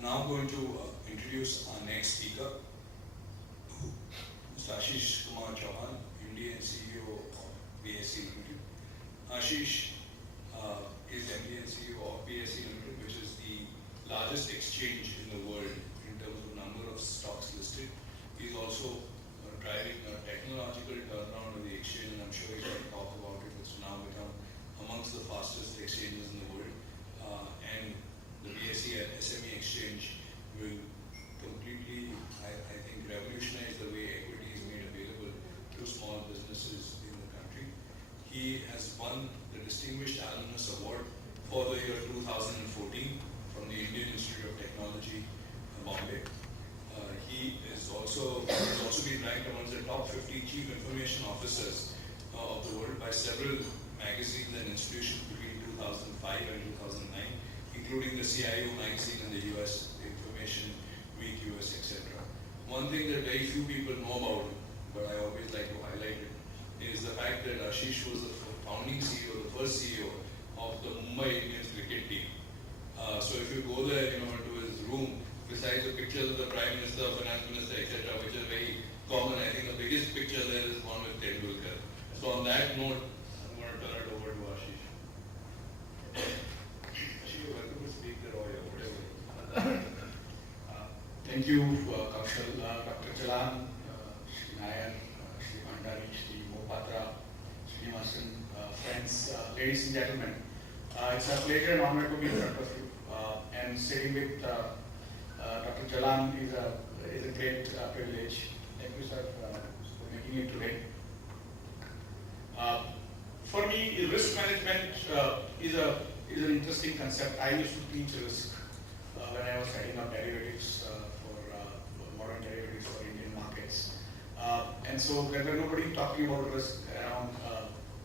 I'm now going to introduce our next speaker, Mr. Ashish Kumar Chauhan, MD and CEO of BSE Limited. Ashish is MD and CEO of BSE Limited, which is the largest exchange in the world in terms of number of stocks listed. He's also driving a technological turnaround of the exchange, and I'm sure he's going to talk about it. It's now become amongst the fastest exchanges in the world. And the BSE and SME exchange will completely, I think, revolutionize the way equity is made available to small businesses in the country. He has won the Distinguished Alumnus Award for the year 2014 from the Indian Institute of Technology, Bombay. He has also been ranked amongst the top 50 chief information officers of the world by several magazines and institutions between 2005 and 2009, including the CIO magazine in the US, Information Week US, etc. One thing that very few people know about him, but I always like to highlight it, is the fact that Ashish was the founding CEO, the first CEO of the Mumbai Indians cricket team. So if you go there, to his room, besides the pictures of the Prime Minister, Finance Minister, etc., which is very common, I think the biggest picture there is one with Tendulkar. So on that note, I'm going to turn it over to Ashish. Ashish, you're welcome to speak there or whatever. Thank you, Kaushal, Dr. Jalan, Shri Nair, Shri Bhandari, Shri Mohapatra, Srinivasan, friends, ladies and gentlemen. It's a pleasure and honor to be in front of you. And sitting with Dr. Jalan is a great privilege. Thank you, sir, for making it today. For me, risk management is an interesting concept. I used to teach risk when I was setting up derivatives for modern derivatives for Indian markets. And so there were nobody talking about risk around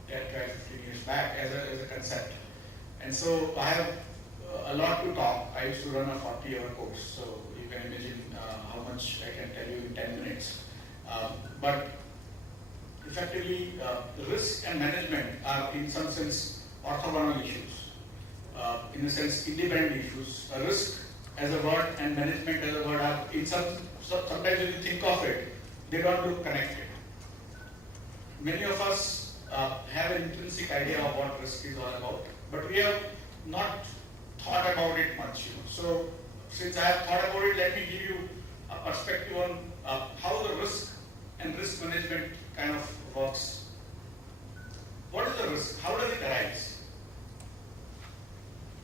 10, 12, 15 years back as a concept. And so I have a lot to talk. I used to run a 40-hour course, so you can imagine how much I can tell you in 10 minutes. But effectively, risk and management are in some sense orthogonal issues. In a sense, independent issues. Risk as a word and management as a word are sometimes when you think of it, they don't look connected. Many of us have an intrinsic idea of what risk is all about, but we have not thought about it much. So since I have thought about it, let me give you a perspective on how the risk and risk management kind of works. What is the risk? How does it arise?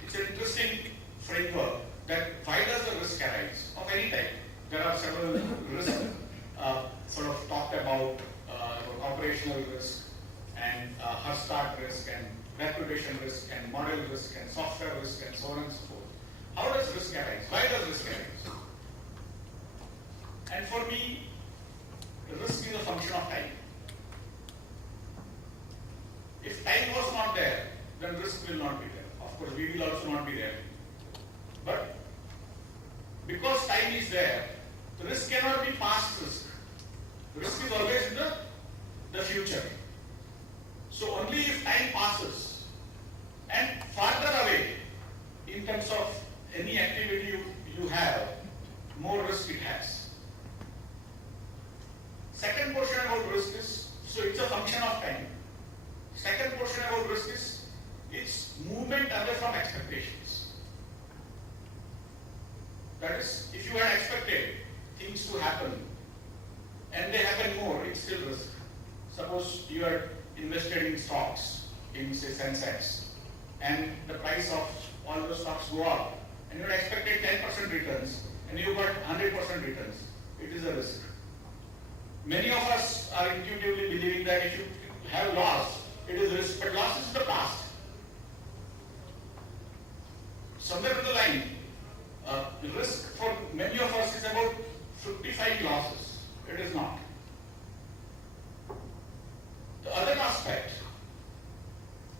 It's an interesting framework that why does the risk arise of any type? There are several risks sort of talked about operational risk and start risk and reputation risk and model risk and software risk and so on and so forth. How does risk arise? Why does risk arise? And for me, risk is a function of time. If time was not there, then risk will not be there. Of course, we will also not be there. But because time is there, the risk cannot be past risk. The risk is always in the future. So only if time passes and farther away in terms of any activity you have, more risk it has. Second portion about risk is, so it's a function of time. Second portion about risk is, it's movement away from expectations. That is, if you had expected things to happen and they happen more, it's still risk. Suppose you are invested in stocks, in say Sensex, and the price of all those stocks go up, and you had expected 10% returns, and you got 100% returns. It is a risk. Many of us are intuitively believing that if you have loss, it is risk, but loss is the past. Somewhere in the line, the risk for many of us is about 55 losses. It is not. The other aspect,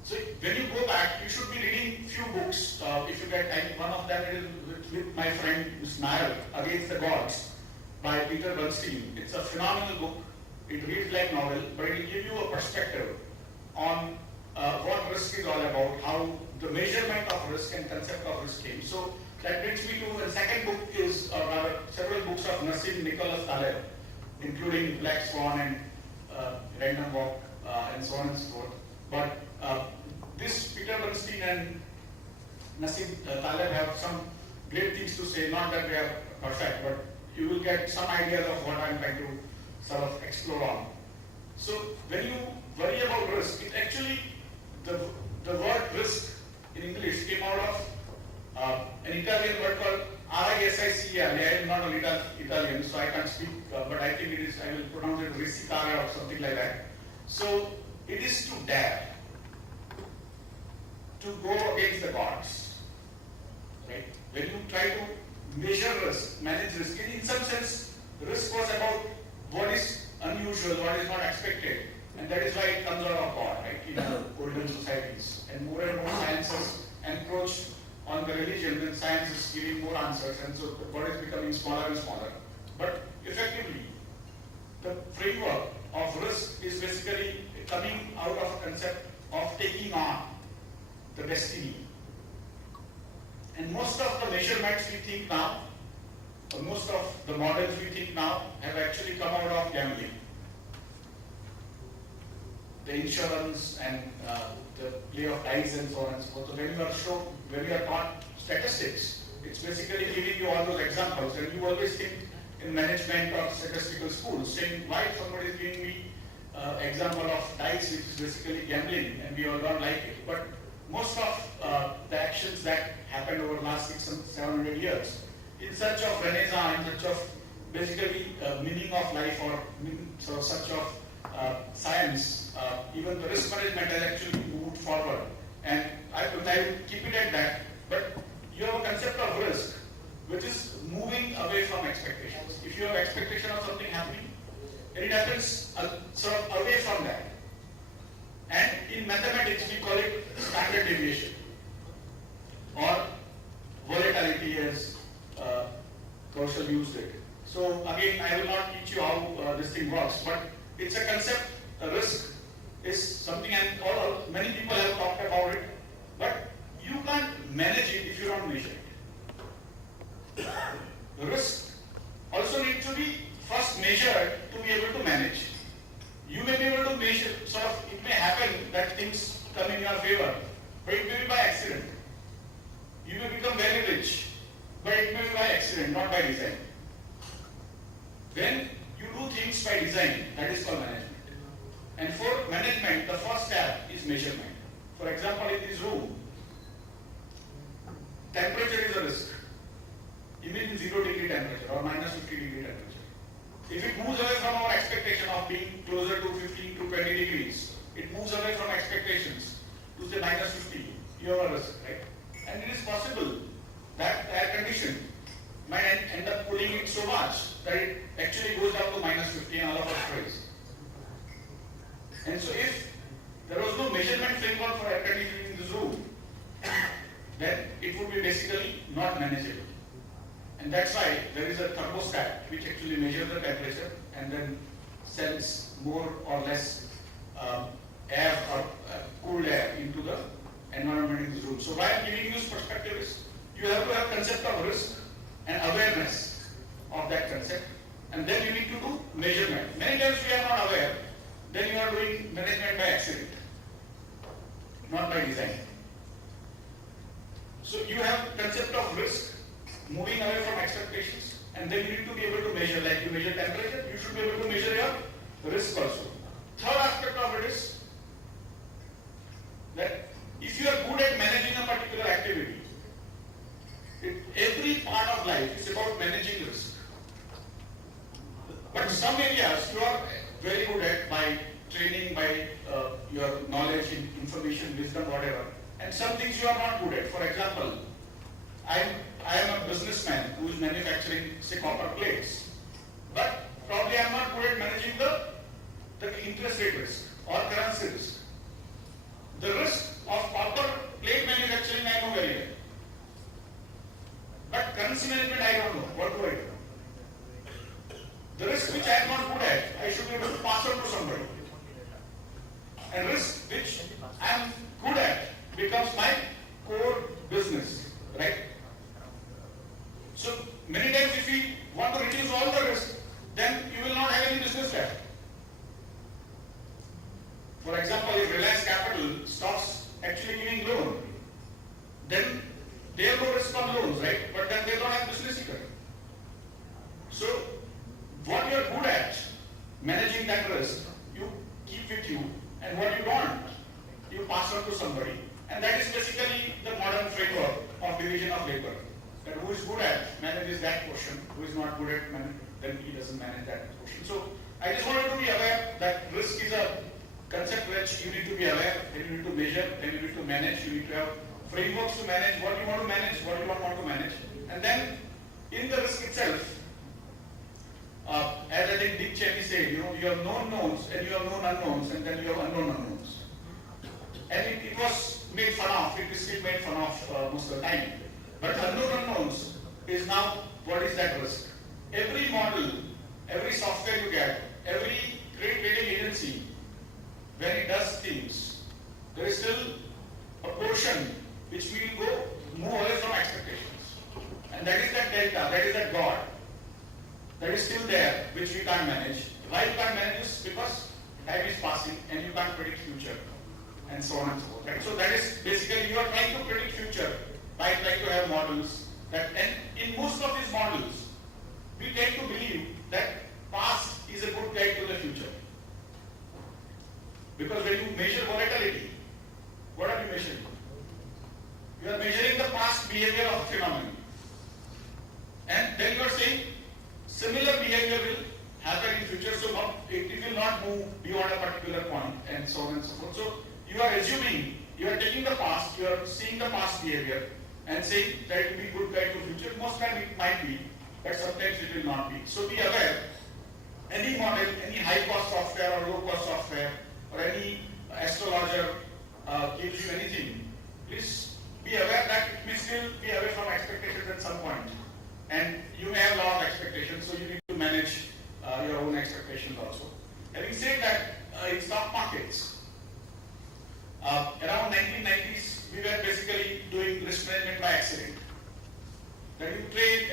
so when you go back, you should be reading few books. If you get, one of them is with my friend Nair, Against the Gods, by Peter Bernstein. It's a phenomenal book. It reads like novel, but it will give you a perspective on what risk is all about, how the measurement of risk and concept of risk came. So That brings me to the second book is rather several books of Nassim Nicholas Taleb, including Black Swan and Random Walk and so on and so forth. But this Peter Bernstein and Nassim Taleb have some great things to say, not that they are perfect, but you will get some ideas of what I'm trying to sort of explore on. So when you worry about risk, it actually, the word risk in English came out of an Italian word called RISICA. I am not an Italian, so I can't speak, but I think it is, I will pronounce it risicare or something like that. So it is to dare, to go against the gods. Right? When you try to measure risk, manage risk, in some sense, risk was about what is unusual, what is not expected. And that is why it comes out of God, right, in olden societies. And more sciences encroach on the religion, then science is giving more answers, and so God is becoming smaller and smaller. But effectively, the framework of risk is basically coming out of a concept of taking on the destiny. And most of the measurements we think now, or most of the models we think now, have actually come out of gambling. The insurance and the play of dice and so on and so forth. So when you are taught statistics, it's basically giving you all those examples, and you always think in management or statistical schools, saying why somebody is giving me example of dice, which is basically gambling, and we all don't like it. But most of the actions that happened over the last 700 years, in search of renaissance, in search of basically meaning of life, or search of science, even the risk management has actually moved forward. And I will keep it at that. But you have a concept of risk, which is moving away from expectations. If you have expectation of something happening, and it happens sort of away from that. And in mathematics, we call it standard deviation, or volatility, as Kaushal used it. So again, I will not teach you how this thing works, but it's a concept. A risk is something, and many people have talked about it, but you can't manage it if you don't measure it. The risk also needs to be first measured to be able to manage. You may be able to measure, sort of, it may happen that things come in your favor, but it may be by accident. You may become very rich, but it may be by accident, not by design. When you do things by design, that is called management. And for management, the first step is measurement. For example, in this room, temperature is a risk. Imagine 0 degree temperature or minus 50 degree temperature. If it moves away from our expectation of being closer to 15 to 20 degrees, it moves away from expectations to say minus 50, you have a risk, right? And it is possible that the air condition might end up cooling it so much that it actually goes down to minus 50 and all of us freeze. And so if there was no measurement framework for air conditioning in this room, then it would be basically not manageable. And that's why there is a thermostat which actually measures the temperature and then sends more or less air or cool air into the environment in this room. So why I'm giving you this perspective is, you have to have concept of risk and awareness of that concept, and then you need to do measurement. Many times we are not aware, then you are doing management by accident, not by design. So you have concept of risk, moving away from expectations, and then you need to be able to measure. Like you measure temperature, you should be able to measure your risk also. Third aspect of it is that if you are good at managing a particular activity, every part of life is about managing risk. But some areas you are very good at by training, by your knowledge, information, wisdom, whatever. And some things you are not good at. For example, I am a businessman who is manufacturing, say, copper plates. But probably I am not good at managing the interest rate risk or currency risk. The risk of copper plate manufacturing I know very well. But currency management I don't know. What do I do? The risk which I am not good at, I should be able to pass on to somebody. And risk which I am good at becomes my core business, right? So many times if we want to reduce all the risk, then you will not have any business left. For example, if Reliance Capital stops actually giving loan, then they have no risk on loans, right? But then they don't have business either. So what you are good at, managing that risk, you keep with you, and what you don't, you pass on to somebody. And that is basically the modern framework of division of labor. That who is good at manages that portion, who is not good at manage, then he doesn't manage that portion. So I just wanted to be aware that risk is a concept which you need to be aware, then you need to measure, then you need to manage, you need to have frameworks to manage what you want to manage, what you don't want to manage. And then in the risk itself, as I think Dick Cheney said, you have known knowns and you have known unknowns and then you have unknown unknowns. And it was made fun of, it is still made fun of most of the time. But unknown unknowns is now what is that risk. Every model, every software you get, every great rating agency, when it does things, there is still a portion which will go move away from expectations. And that is that delta, that is that God, that is still there, which we can't manage. Why you can't manage this? Because time is passing and you can't predict future, and so on and so forth. Right? So that is basically you are trying to predict future by trying to have models that, and in most of these models, we tend to believe that past is a good guide to the future. Because when you measure volatility, what are you measuring? You are measuring the past behavior of a phenomenon. And then you are saying similar behavior will happen in future, so it will not move beyond a particular point, and so on and so forth. So you are assuming, you are taking the past, you are seeing the past behavior and saying that it will be good guide to future. Most time it might be, but sometimes it will not be. So be aware, any model, any high cost software or low cost software or any astrologer gives you anything, please be aware that it may still be away from expectations at some point. And you may have a lot of expectations, so you need to manage your own expectations also. Having said that, in stock markets, around 1990s, we were basically doing risk management by accident. That you trade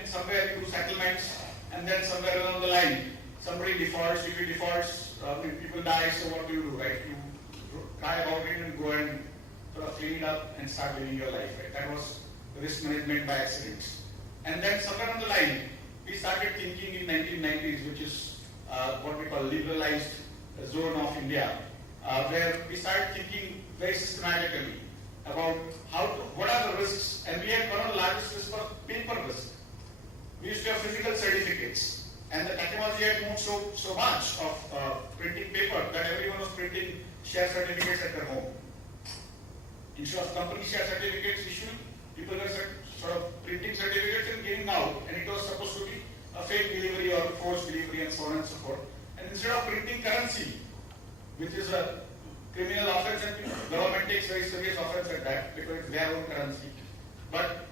and somewhere you do settlements, and then somewhere along the line, somebody defaults. If he defaults, people die, so what do you do, right? You cry about it and go and sort of clean it up and start living your life, right? That was risk management by accidents. And then somewhere on the line, we started thinking in 1990s, which is what we call liberalized zone of India, where we started thinking very systematically about what are the risks, and we had one of the largest risks for paper risk. We used to have physical certificates, and the technology had moved so much of printing paper that everyone was printing share certificates at their home. Instead of company share certificates issued, people were sort of printing certificates and giving out, and it was supposed to be a fake delivery or forced delivery and so on and so forth. And instead of printing currency, which is a criminal offense, and government takes very serious offense at that because it's their own currency. But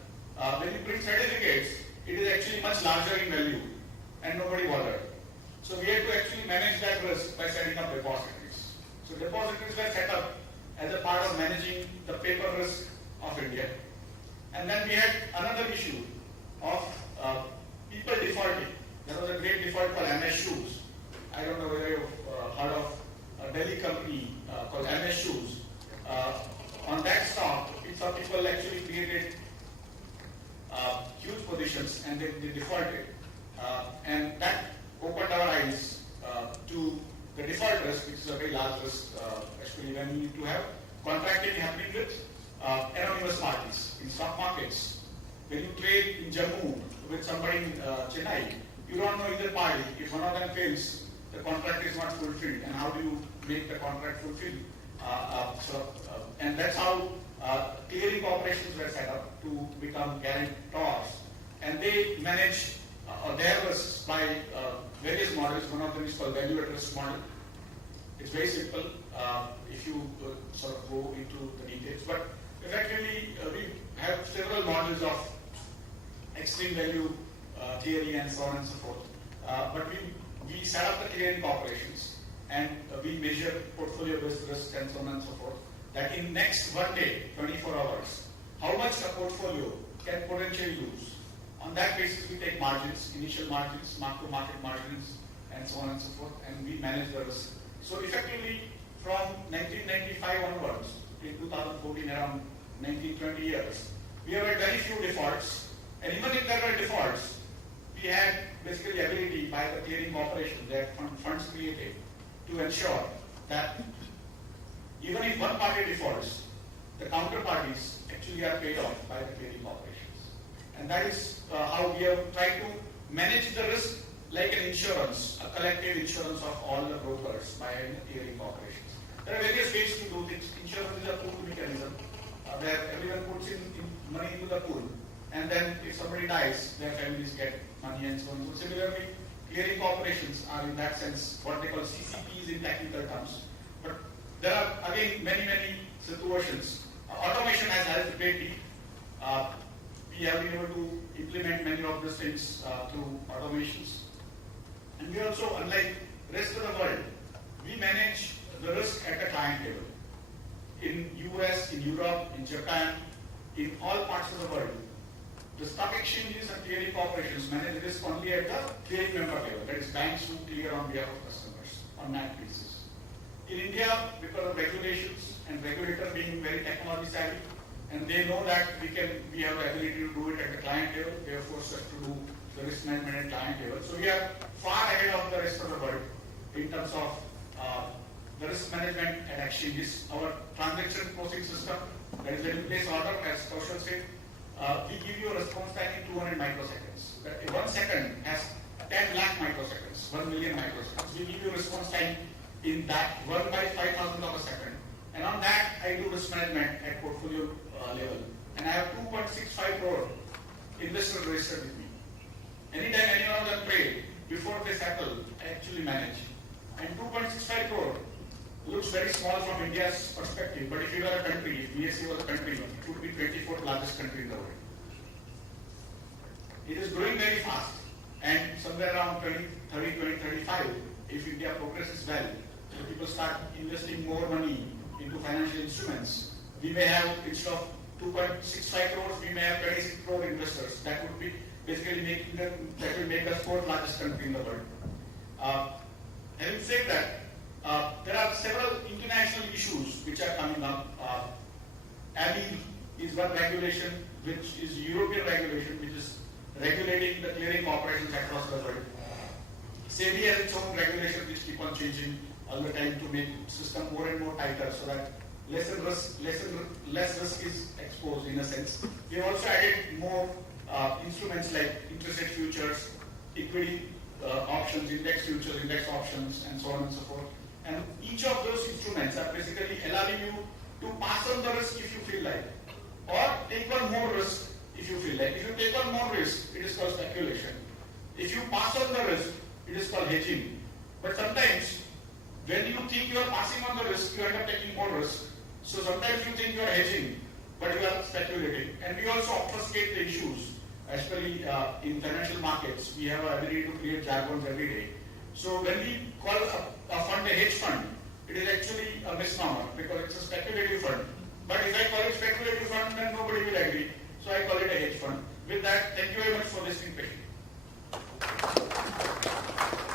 when you print certificates, it is actually much larger in value, and nobody bothered. So we had to actually manage that risk by setting up depositories. So depositories were set up as a part of managing the paper risk of India. And then we had another issue of people defaulting. There was a great default called MS Shoes. I don't know whether you've heard of a Delhi company called MS Shoes. On that stock, some people actually created huge positions and they defaulted. And that opened our eyes to the default risk, which is a very large risk, especially when you need to have contracting happening with anonymous parties in stock markets. When you trade in Jammu with somebody in Chennai, you don't know either party. If one of them fails, the contract is not fulfilled. And how do you make the contract fulfilled? And that's how clearing corporations were set up to become guarantors. And they manage their risks by various models. One of them is called value at risk model. It's very simple if you sort of go into the details. But effectively, we have several models of extreme value theory and so on and so forth. But we set up the clearing corporations and we measure portfolio-based risk and so on and so forth. That in next one day, 24 hours, how much the portfolio can potentially lose On that basis, we take margins, initial margins, mark-to-market margins, and so on and so forth, and we manage the risk. So effectively, from 1995 onwards, in 2014, around 19-20 years, we have had very few defaults, and even if there were defaults, we had basically ability by the clearing operation that funds created to ensure that even if one party defaults, the counterparties actually are paid off by the clearing operations. And that is how we have tried to manage the risk like an insurance, a collective insurance of all the brokers by clearing operations. There are various ways to do things. Insurance is a pool mechanism where everyone puts in money into the pool, and then if somebody dies, their families get money and so on. So similarly, clearing operations are in that sense what they call CCPs in technical terms. But there are again many situations. Automation has helped greatly. We have been able to implement many of these things through automations. And we also, unlike the rest of the world, we manage the risk at the client level. In US, in Europe, in Japan, in all parts of the world, the stock exchanges and clearing corporations manage risk only at the clearing member level, that is banks who clear on behalf of customers on that basis. In India, because of regulations and regulator being very technology savvy, and they know that we have the ability to do it at the client level, they have forced us to do the risk management at client level. So we are far ahead of the rest of the world in terms of the risk management at exchanges. Our transaction processing system, that is the in-place order, as Kaushal said, we give you a response time in 200 microseconds. 1 second has 10 lakh microseconds, 1 million microseconds. We give you a response time in that 1 by 5,000 of a second. And on that, I do risk management at portfolio level. And I have 2.65 crore investors registered with me. Anytime any one of them trade, before they settle, I actually manage. And 2.65 crore looks very small from India's perspective, but if you are a country, if BSE was a country, it would be 24th largest country in the world. It is growing very fast, and somewhere around 2035, if India progresses well, so people start investing more money into financial instruments, we may have, instead of 2.65 crores, we may have 26 crore investors. That would be basically that will make us 4th largest country in the world. Having said that, there are several international issues which are coming up. AMI is one regulation, which is European regulation, which is regulating the clearing operations across the world. SEBI has its own regulations which keep on changing all the time to make system more and more tighter so that less risk is exposed in a sense. We have also added more instruments like interest rate futures, equity options, index futures, index options, and so on and so forth. And each of those instruments are basically allowing you to pass on the risk if you feel like, or take on more risk if you feel like. If you take on more risk, it is called speculation. If you pass on the risk, it is called hedging. But sometimes, when you think you are passing on the risk, you end up taking more risk. So sometimes you think you are hedging, but you are speculating. And we also obfuscate the issues, especially in financial markets. We have an ability to create jargons every day. So when we call a fund a hedge fund, it is actually a misnomer because it's a speculative fund. But if I call it speculative fund, then nobody will agree. So I call it a hedge fund. With that, thank you very much for listening patiently.